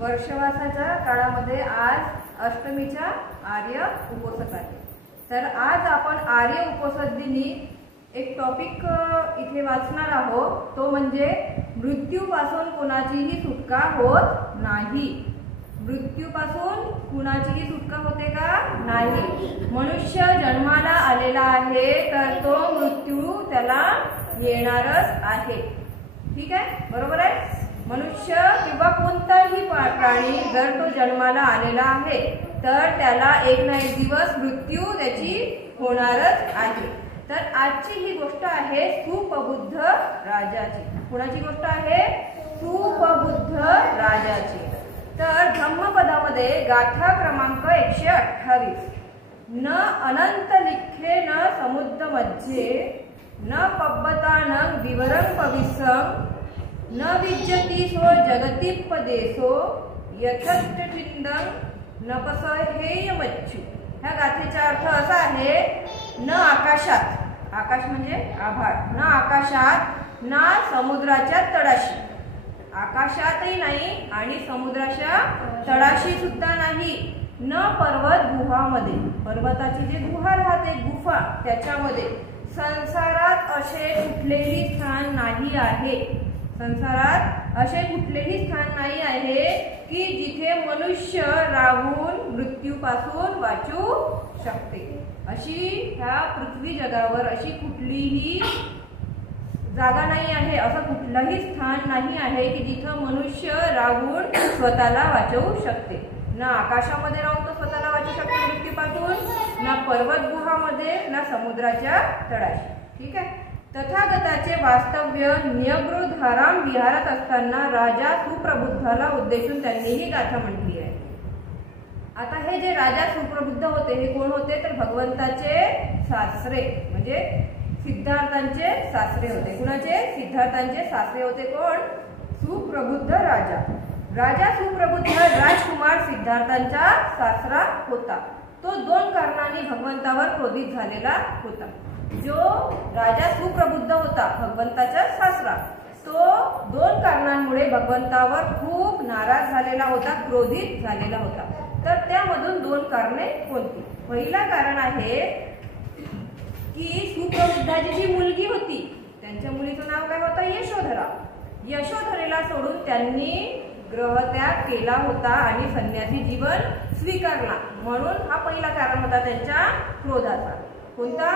वर्षवासाच्या काळामध्ये आज अष्टमीच्या आर्य उपोषक आहे। तर आज आपण आर्य उपोषक दिनी एक टॉपिक इथे वाचणार आहोत, तो म्हणजे मृत्यूपासून कोणाचीही सुटका होत नाही। मृत्यूपासून कुणाचीही सुटका होते का? नाही। मनुष्य जन्माला आलेला आहे तर तो मृत्यू त्याला येणारच आहे। ठीक आहे, बरोबर आहे। मनुष्य किंवा कोणताही प्राणी जर तो जन्माला आलेला आहे तर त्याला एक ना एक दिवस मृत्यू त्याची होणारच आहे। तर आजची ही गोष्ट आहे सुपबुद्ध राजाची। कोणाची गोष्ट आहे? सुपबुद्ध राजाची। तर धम्मपदामध्ये गाथा क्रमांक 128, न अनंत लिखे न समुद्र मध्ये न पब्बतानं विवरं पविसं न विज्जती सो जगतिपदेशो यथष्टिंदं नपस हेय मच्छु। ह्या गाथेचा अर्थ असा आहे, न आकाशात, आकाश म्हणजे आभाळ, न आकाशात ना समुद्राच्या तळाशी, आकाशातही नाही आणि समुद्राच्या तळाशी सुद्धा नाही, न पर्वत गुहामध्ये, पर्वताची जे गुहा राहते गुफा त्याच्यामध्ये संसारात असे कुठलेही स्थान नाही आहे। संसारात असे कुठलेही स्थान नाही आहे की जिथे मनुष्य राहून मृत्यूपासून वाचू शकते। अशी ह्या पृथ्वी जगावर अशी कुठलीही जागा नाही आहे, असं कुठलंही स्थान नाही आहे की जिथं मनुष्य राहून स्वतःला वाचवू शकते। ना आकाशामध्ये राहून तो स्वतःला वाचू शकते मृत्यूपासून, ना पर्वत गुहामध्ये, ना समुद्राच्या तळाशी। ठीक आहे। तथागताचे वास्तव्य न्यगृधाराम विहारात असताना राजा सुप्रबुद्धाला उद्देशून त्यांनी ही गाथा म्हटली आहे। आता हे जे राजा सुप्रबुद्ध होते हे कोण होते? तर भगवंताचे सासरे म्हणजे सिद्धार्थांचे सासरे होते। कुणाचे? सिद्धार्थांचे सासरे होते। कोण? सुप्रबुद्ध राजा। राजा सुप्रबुद्ध राजकुमार सिद्धार्थांचा सासरा होता। तो दोन कारणांनी भगवंतावर क्रोधित झालेला होता। जो राजा सुप्रबुद्ध होता भगवंताचा सासरा, तो दोन कारणांमुळे भगवंतावर खूप नाराज झालेला होता, क्रोधित झालेला होता। तर त्यामधून दोन कारणे कोणती? पहिला कारण आहे की सुप्रबुद्धाची जी मुलगी होती त्यांच्या मुलीचं नाव काय होतं? यशोधरा। यशोधरेला सोडून त्यांनी ग्रहत्याग केला होता आणि संन्यासी जीवन स्वीकारला, म्हणून हा पहिला कारण होता त्यांच्या क्रोधाचा। कोणता?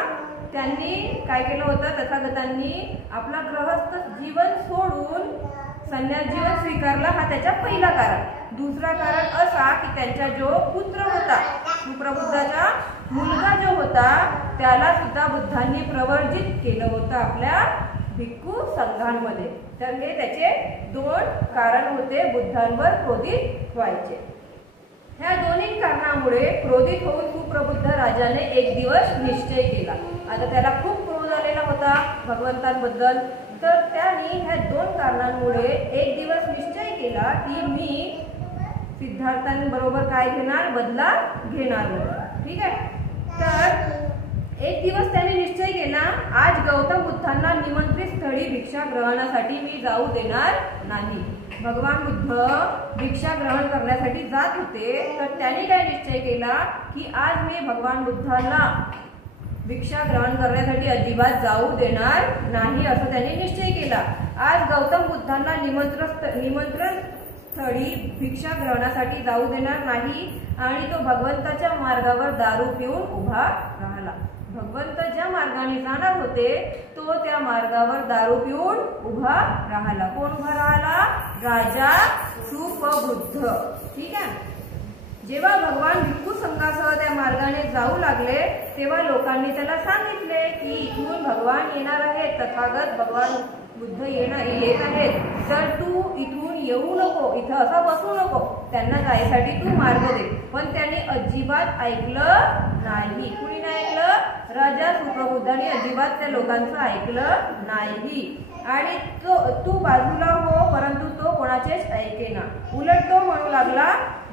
त्यांनी काय केलं होतं? तथागतांनी आपला गृहस्थ जीवन सोडून संन्यास जीवन स्वीकारला, हा त्याचा पहिला कारण। दुसरा कारण असा की त्यांचा जो पुत्र होता, सुप्रबुद्धाचा मुलगा जो होता, त्याला सुद्धा बुद्धांनी प्रवर्जित केलं होतं आपल्या भिक्खू संघांमध्ये। तर हे त्याचे दोन कारण होते बुद्धांवर क्रोधित व्हायचे। ह्या दोन्ही कारणामुळे क्रोधित होऊन सुप्रबुद्ध राजाने एक दिवस निश्चय केला। आता त्याला खूप क्रोध आलेला होता भगवंतांबद्दल, तर त्याने ह्या दोन कारणांमुळे एक दिवस निश्चय केला की मी सिद्धार्थांबरोबर काय घेणार? बदला घेणार। ठीक आहे। तर एक दिवस त्याने निश्चय केला, आज गौतम बुद्धांना निमंत्रित स्थळी भिक्षा ग्रहणासाठी मी जाऊ देणार नाही। भगवान बुद्ध भिक्षा ग्रहण करण्यासाठी जात होते, तर त्यांनी काय निश्चय केला की आज मी भगवान बुद्धांना भिक्षा ग्रहण करण्यासाठी अजिबात जाऊ देणार नाही, असं त्यांनी निश्चय केला। आज गौतम बुद्धांना निमंत्रण स्थळी भिक्षा ग्रहणासाठी जाऊ देणार नाही आणि तो भगवंताच्या मार्गावर दारू पिऊन उभा राहिला। भगवंत ज्या मार्गाने जाणार होते तो त्या मार्गावर दारू पिऊन उभा राहिला। कोण उभा राहिला? राजा सुपबुद्ध। ठीक आहे। जेव्हा भगवान भिक्खू संघासह त्या मार्गाने जाऊ लागले तेव्हा लोकांनी त्याला सांगितले की इथून भगवान येणार आहेत, तथागत भगवान बुद्ध येत आहेत, तर तू इथून येऊ नको, इथं असं बसू नको, त्यांना जायसाठी तू मार्ग दे। पण त्यांनी अजिबात ऐकलं नाही। कुणी नाही ऐकलं? राजा सुप्रबुद्धाने अजिबात त्या लोकांचं ऐकलं नाही आणि तू बाजूला हो, परंतु तो कोणाचेच ऐकेना। उलट तो म्हणू लागला,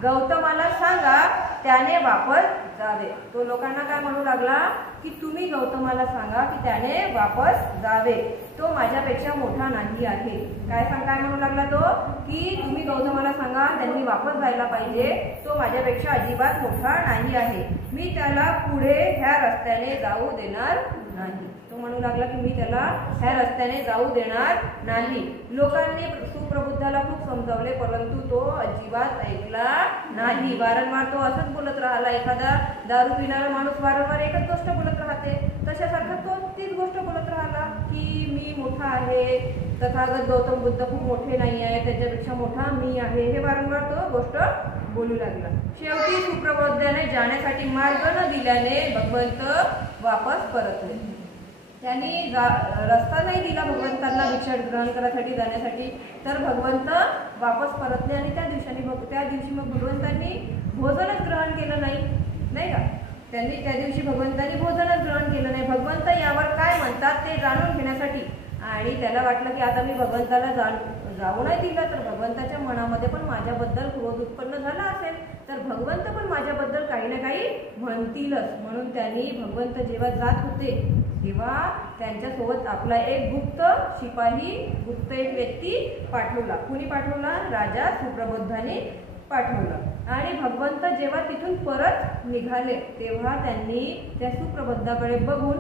गौतमाला सांगा त्याने वापस जावे. तो लोकांना काय म्हणू लागला की तुम्ही गौतमाला सांगा की त्याने वापस जावे, तो माझ्यापेक्षा मोठा नाही आहे. काय म्हणू लागला तो की तुम्ही गौतमाला सांगा त्यांनी वापस जायला पाहिजे, तो माझ्यापेक्षा अजिबात मोठा नाही आहे, मी त्याला पुढे ह्या रस्त्याने जाऊ देणार नाही. तो म्हणू लागला की मी त्याला ह्या रस्त्याने जाऊ देणार नाही. लोकांनी सुप्रबुद्धाला खूप समजावले परंतु तो अजिबात ऐकला नाही. वारंवार तो असंच बोलत राहिला. एखादा दारू पिणारा माणूस वारंवार एकच गोष्ट बोलत राहते, तशासारखा तो तीच गोष्ट बोलत राहिला की मी मोठा आहे, तथागत गौतम बुद्ध खूप मोठे नाही आहे, त्याच्यापेक्षा मोठा मी आहे, हे वारंवार तो गोष्ट बोलू लागला. शेवटी सुप्रबुद्धाने जाण्यासाठी मार्ग न दिल्याने भगवंत वापस परतले. त्यांनी रस्ता नाही दिला भगवंतांना भिक्षा ग्रहण करायसाठी जाण्यासाठी, तर भगवंत वापस परतले आणि त्या दिवशी मग भगवंतांनी भोजनच ग्रहण केलं नाही का. त्यांनी त्या दिवशी भगवंतांनी भोजनच ग्रहण केलं नाही. भगवंत यावर काय म्हणतात ते जाणून घेण्यासाठी, आणि त्याला वाटलं की आता मी भगवंताला जाऊ नाही दिलं तर भगवंताच्या मनामध्ये पण माझ्याबद्दल क्रोध उत्पन्न झाला असेल, तर भगवंत पण माझ्याबद्दल काही ना काही म्हणतीलच. म्हणून त्यांनी भगवंत जेव्हा जात होते तेव्हा त्यांच्यासोबत आपला एक गुप्त शिपाही, गुप्त एक व्यक्ती पाठवला. कुणी पाठवला? राजा सुप्रबुद्धाने पाठवलं. आणि भगवंत जेव्हा तिथून परत निघाले तेव्हा त्यांनी त्या सुप्रबुद्धाकडे बघून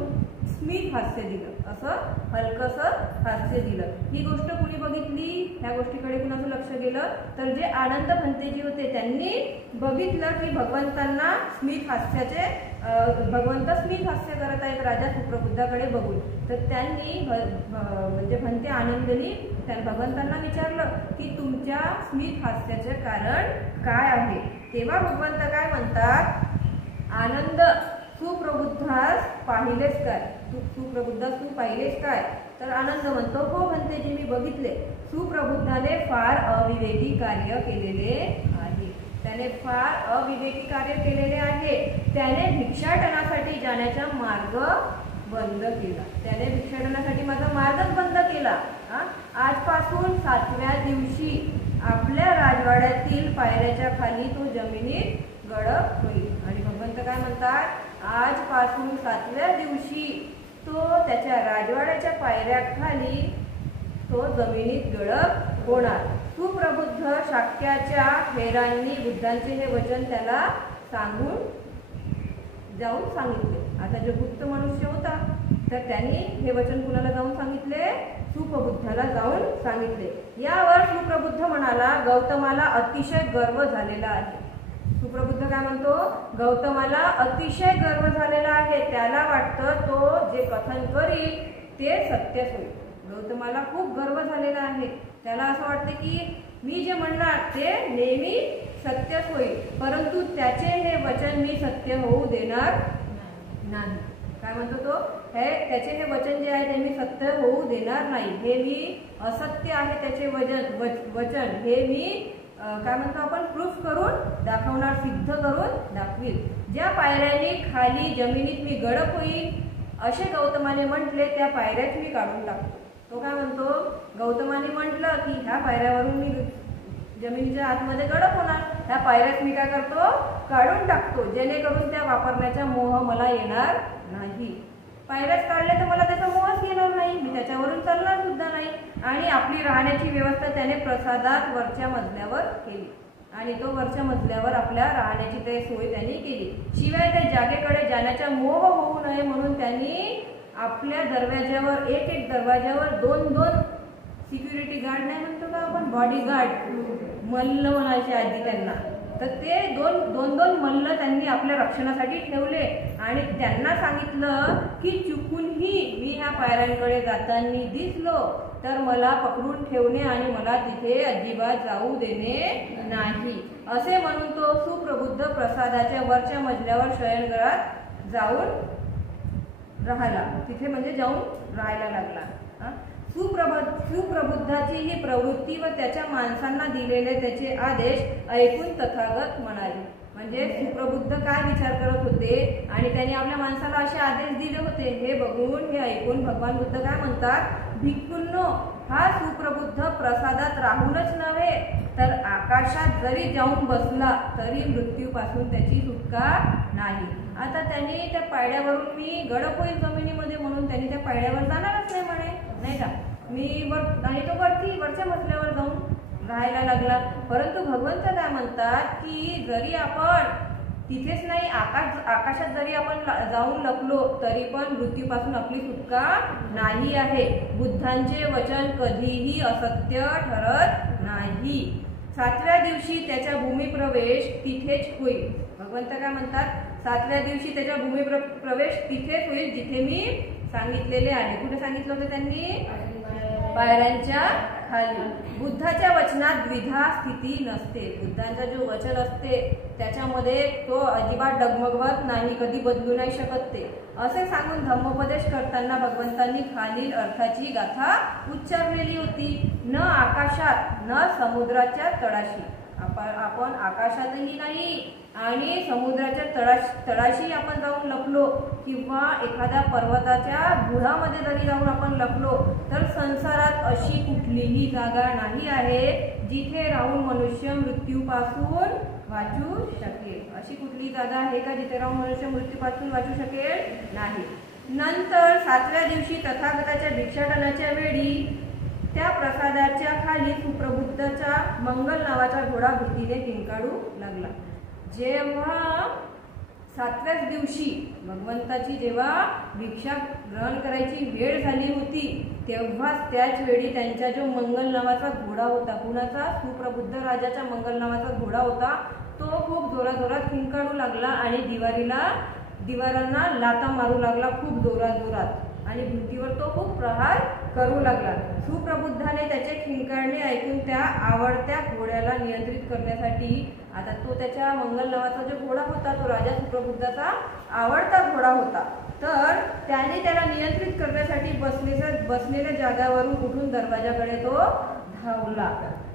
स्मित हास्य दिलं, असं हलकसं हास्य दिलं. ही गोष्ट कुणी बघितली? ह्या गोष्टीकडे कुणाचं लक्ष गेलं? तर जे आनंद भंतेजी होते त्यांनी बघितलं की भगवंत स्मित हास्य करत आहेत राजा सुप्रबुद्धाकडे बघून. तर त्यांनी म्हणजे भंते आनंदनी भगवंतांना विचारलं की तुमच्या स्मित हास्याचे कारण काय आहे. तेव्हा भगवंत काय म्हणतात, आनंद सुप्रबुद्धास पाहिलेस काय? सुप्रबुद्धास तू पाहिलेस काय? तर आनंद म्हणतो, हो भंतेजी मी बघितले. सुप्रबुद्धाने फार अविवेकी कार्य केलेले आहे. त्याने फार अविवेकी कार्य केलेले आहे. त्याने भिक्षाटनासाठी जाण्याचा मार्ग बंद केला. त्याने भिक्षाटनासाठी माझा मार्गच बंद केला. आजपासून 7व्या दिवशी आपल्या राजवाड्यातील पायऱ्याच्या खाली तो जमिनीत गडप होईल. आणि भगवंत काय म्हणतात, आजपासून 7व्या दिवशी तो त्याच्या राजवाड्याच्या पायऱ्याखाली तो जमिनीत गडप होणार. सुप्रबुद्ध शाक्याच्या थेरांनी बुद्धांचे हे वचन त्याला जाऊन सांगितले. आता जो गुप्त मनुष्य होता तर त्यांनी हे वचन कुणाला जाऊन सांगितले? सुप्रबुद्धाला जाऊन सांगितले. यावर सुप्रबुद्ध म्हणाला, गौतमाला अतिशय गर्व झालेला आहे. सुप्रबुद्ध काय म्हणतो, गौतमाला अतिशय गर्व झालेला आहे. त्याला वाटतं तो जे कथन करील ते सत्यच होईल. गौतमाला खूप गर्व झालेला आहे. त्याला असं वाटतं की मी जे म्हणणार ते नेहमी सत्यच होईल, परंतु त्याचे हे वचन मी सत्य होऊ देणार नाही. काय म्हणतो तो, त्याचे हे वचन जे आहे ते मी सत्य होऊ देणार नाही. हे मी असत्य आहे त्याचे वचन हे मी काय म्हणतो आपण प्रूफ करून दाखवणार, सिद्ध करून दाखवील. ज्या पायऱ्यांनी खाली जमिनीत मी गडप होईल असे गौतमाने म्हटले त्या पायऱ्याच मी काढून टाकतो. तो काय म्हणतो, गौतमाने म्हटलं की ह्या पायऱ्यावरून मी जमिनीच्या आतमध्ये गडप होणार, ह्या पायऱ्याच मी काय करतो, काढून टाकतो, जेणेकरून त्या वापरण्याचा मोह मला येणार नाही. पायऱ्याच काढले तर मला त्याचा मोहच येणार नाही, मी त्याच्यावरून चालणार सुद्धा नाही. आणि आपली राहण्याची व्यवस्था त्याने प्रसादात वरच्या मजल्यावर केली. आणि तो वरच्या मजल्यावर आपल्या राहण्याची ते सोय त्यांनी केली. शिवाय त्या जागेकडे जाण्याचा मोह होऊ नये म्हणून त्यांनी आपल्या दरवाज्यावर एक दरवाज्यावर दोन सिक्युरिटी गार्ड नाही म्हणतो का आपण, बॉडीगार्ड मल्ल म्हणायचे आधी त्यांना, तर ते दोन मल्ल त्यांनी आपल्या रक्षणासाठी ठेवले. आणि त्यांना सांगितलं की चुकूनही मी ह्या पायऱ्यांकडे जाताना दिसलो तर मला पकडून ठेवणे आणि मला तिथे अजिबात जाऊ देणे नाही. असे म्हणून तो सुप्रबुद्ध प्रसादाच्या वरच्या मजल्यावर शयनगृहात जाऊन राहिला. तिथे म्हणजे जाऊन राहायला लागला. सुप्रबुद्धाची ही प्रवृत्ती व त्याच्या माणसांना दिलेले त्याचे आदेश ऐकून तथागत म्हणाले. म्हणजे सुप्रबुद्ध काय विचार करत होते आणि त्यांनी आपल्या माणसाला असे आदेश दिले होते हे बघून, हे ऐकून भगवान बुद्ध काय म्हणतात, भिक्खूंनो, हा सुप्रबुद्ध प्रसादात राहूनच नव्हे तर आकाशात जरी जाऊन बसला तरी मृत्यूपासून त्याची सुटका नाही. आता त्यांनी त्या पायड्यावरून मी गडप होईल जमिनीमध्ये म्हणून त्यांनी त्या पायड्यावर जाणारच नाही म्हणे, नाही का. आणि तो वरच्या मजल्यावर जाऊन राहायला लागला. परंतु भगवंत काय म्हणतात की जरी आपण तिथेच नाही, आकाशात जरी आपण जाऊन लपलो तरी पण मृत्यूपासून आपली सुटका नाही आहे. बुद्धांचे वचन कधीही असत्य ठरत नाही. 7व्या दिवशी त्याचा भूमिप्रवेश तिथेच होईल. भगवंत काय म्हणतात, 7व्या दिवशी त्याचा भूमिप्रवेश तिथेच होईल जिथे मी सांगितलेले आहे. कुठे सांगितलं होतं त्यांनी? पायऱ्यांच्या खाली. बुद्धाच्या वचनात द्विधा स्थिती नसते. बुद्धांचा जो वचन असते त्याच्यामध्ये तो अजिबात डगमगवत नाही, कधी बदलू नाही शकत ते, असे सांगून धम्मोपदेश करताना भगवंतांनी खालील अर्थाची गाथा उच्चारलेली होती. न आकाशात न समुद्राच्या तळाशी. आपण आकाशातही नाही आणि समुद्राच्या तळाशी आपण जाऊन लपलो किंवा एखाद्या पर्वताच्या गुहामध्ये जरी जाऊन आपण लपलो तर संसारात अशी कुठलीही जागा नाही आहे जिथे राहून मनुष्य मृत्यूपासून वाचू शकेल. अशी कुठली जागा आहे का जिथे राहून मनुष्य मृत्यूपासून वाचू शकेल? नाही. नंतर 7व्या दिवशी तथागताच्या भिक्षाटनाच्या वेळी त्या प्रसादाच्या खाली सुप्रबुद्धचा मंगल नावाचा घोडा भीतीने किंकाळू लागला. जेव्हा 7व्याच दिवशी भगवंताची जेव्हा भिक्षा ग्रहण करायची वेळ झाली होती तेव्हाच त्याच वेळी त्यांचा जो मंगल नावाचा घोडा होता, कुणाचा? सुप्रबुद्ध राजाचा मंगल नावाचा घोडा होता, तो खूप जोरात किंकाळू लागला आणि दिवारांना लाथा मारू लागला खूप जोरात आणि भिंतीवर तो खूप प्रहार करू लागला. सुप्रबुद्धाने त्याचे खिंकारणे ऐकून त्या आवडत्या घोड्याला नियंत्रित करण्यासाठी, आता तो त्याच्या मंगल नावाचा जो घोडा होता तो राजा सुप्रबुद्धाचा आवडता घोडा होता, तर त्याने त्याला नियंत्रित करण्यासाठी बसलेल्या जागावरून उठून दरवाजाकडे तो धावला.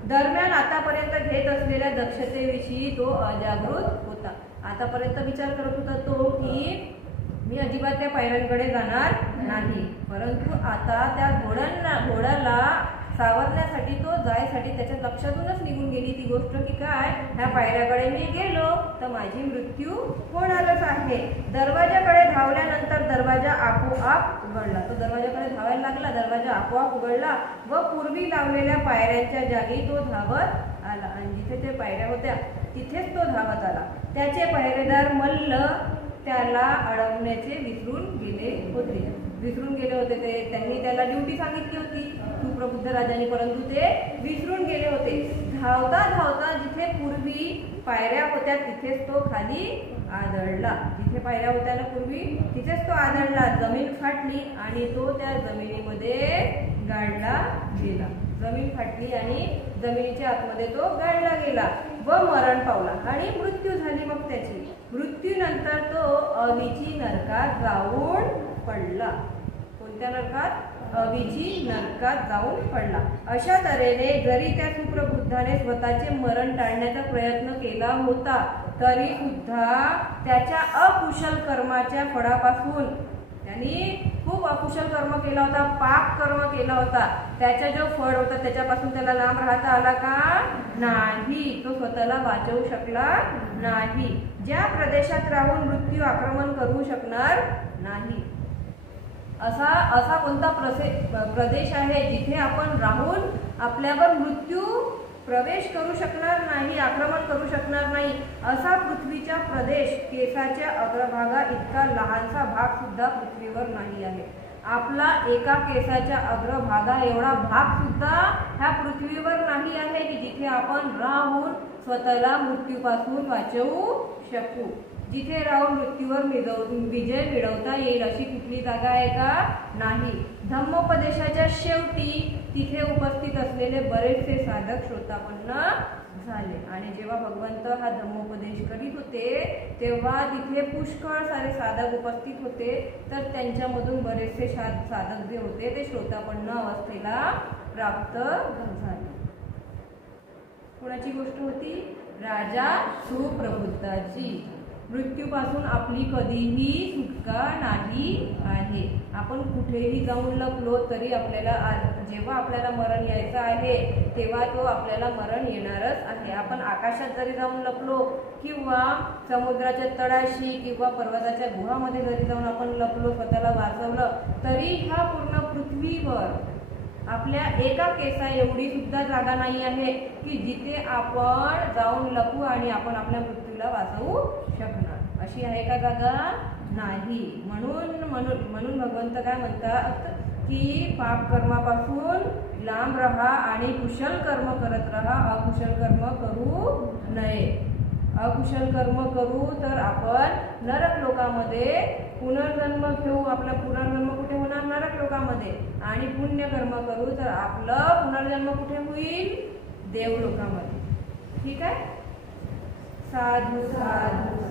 दरम्यान आतापर्यंत घेत असलेल्या दक्षतेविषयी तो अजागृत होता. आतापर्यंत विचार करत होता तो की मी अजिबात त्या पायऱ्यांकडे जाणार नाही, परंतु आता त्या घोड्याला सावरण्यासाठी तो जायसाठी त्याच्या लक्षातूनच निघून गेली ती गोष्ट की काय, ह्या पायऱ्याकडे मी गेलो तर माझी मृत्यू होणारच आहे. दरवाजाकडे धावल्यानंतर दरवाजा आपोआप उघडला. तो दरवाजाकडे धावायला लागला, दरवाजा आपोआप उघडला व पूर्वी लावलेल्या पायऱ्यांच्या जागी तो धावत आला आणि जिथे ते पायऱ्या होत्या तिथेच तो धावत आला. त्याचे पहिरेदार मल्ल त्याला अडवण्याचे विसरून गेले होते. त्यांनी त्याला ड्युटी सांगितली होती सुप्रबुद्ध राजाने, परंतु ते विसरून गेले होते. धावता जिथे पूर्वी पायऱ्या होत्या तिथेच तो खाली आदळला. जिथे पायऱ्या होत्या ना पूर्वी तिथेच तो आदळला. जमीन फाटली आणि तो त्या जमिनीमध्ये गाडला गेला. जमीन फाटली आणि जमिनीच्या आतमध्ये तो गाडला गेला व मरण पावला आणि मृत्यू झाली. मग त्याची मृत्यूनंतर तो अविची नरकात जाऊन पडला. कोणत्या नरकात? अविची नरकात जाऊन पडला. अशा तऱ्हेने जरी त्या सुप्रबुद्धाने स्वतःचे मरण टाळण्याचा प्रयत्न केला होता तरी सुद्धा त्याच्या अकुशल कर्माच्या फळापासून, त्यांनी खूप अकुशल कर्म केला होता, पाप कर्म केला होता, त्याचा जो फळ होता त्याच्यापासून त्याला लांब राहता आला का? नाही. तो स्वतःला वाचवू शकला नाही. ज्या प्रदेशात राहून मृत्यू आक्रमण करू शकणार नाही असा कोणता प्रदेश आहे जिथे आपण राहून आपल्यावर मृत्यू प्रवेश करू शकणार नाही, आक्रमण करू शकणार नाही, असा पृथ्वीचा प्रदेश केसाच्या अग्रभागा इतका लहानसा भाग सुद्धा पृथ्वीवर नाही आहे. आपला एका केसाच्या अग्रभागा एवढा भाग सुद्धा ह्या पृथ्वीवर नाही आहे की जिथे आपण राहून स्वतःला मृत्यूपासून वाचवू शकू. जिथे राहून मृत्यूवर विजय मिळवता येईल अशी कुठली जागा आहे का? नाही. धम्मोपदेशाच्या शेवटी तिथे उपस्थित असलेले बरेचसे साधक श्रोतापन्न झाले आणि जेव्हा भगवंत हा धम्मोपदेश करीत होते तेव्हा तिथे पुष्कळ सारे साधक उपस्थित होते, तर त्यांच्यामधून बरेचसे साधक जे होते ते श्रोतापन्न अवस्थेला प्राप्त झाले. कोणाची गोष्ट होती? राजा सुप्रबुद्धाची. मृत्यूपासून आपली कधीही सुटका नाही आहे. आपण कुठेही जाऊन लपलो तरी आपल्याला जेव्हा आपल्याला मरण यायचं आहे तेव्हा तो आपल्याला मरण येणारच आहे. आपण आकाशात जरी जाऊन लपलो किंवा समुद्राच्या तळाशी किंवा पर्वताच्या गुहामध्ये जरी जाऊन आपण लपलो, स्वतःला वाचवलं, तरी ह्या पूर्ण पृथ्वीवर आपल्या एका केसा एवढी सुद्धा जागा नाही आहे की जिथे आपण जाऊन लपू आणि आपण आपल्या मृत्यूला वाचवू शकणार. अशी आहे का जागा? नाही. म्हणून भगवंत काय म्हणतात की पाप कर्मापासून लांब राहा आणि कुशल कर्म करत राहा. अकुशल कर्म करू नये. अकुशल कर्म करू तर आपण नरक लोकामध्ये पुनर्जन्म घेऊ. आपला पुनर्जन्म कुठे होणार? नरक लोकामध्ये. आणि पुण्य कर्म करू तर आपलं पुनर्जन्म कुठे होईल? देव लोकामध्ये. ठीक आहे. साधू साधू.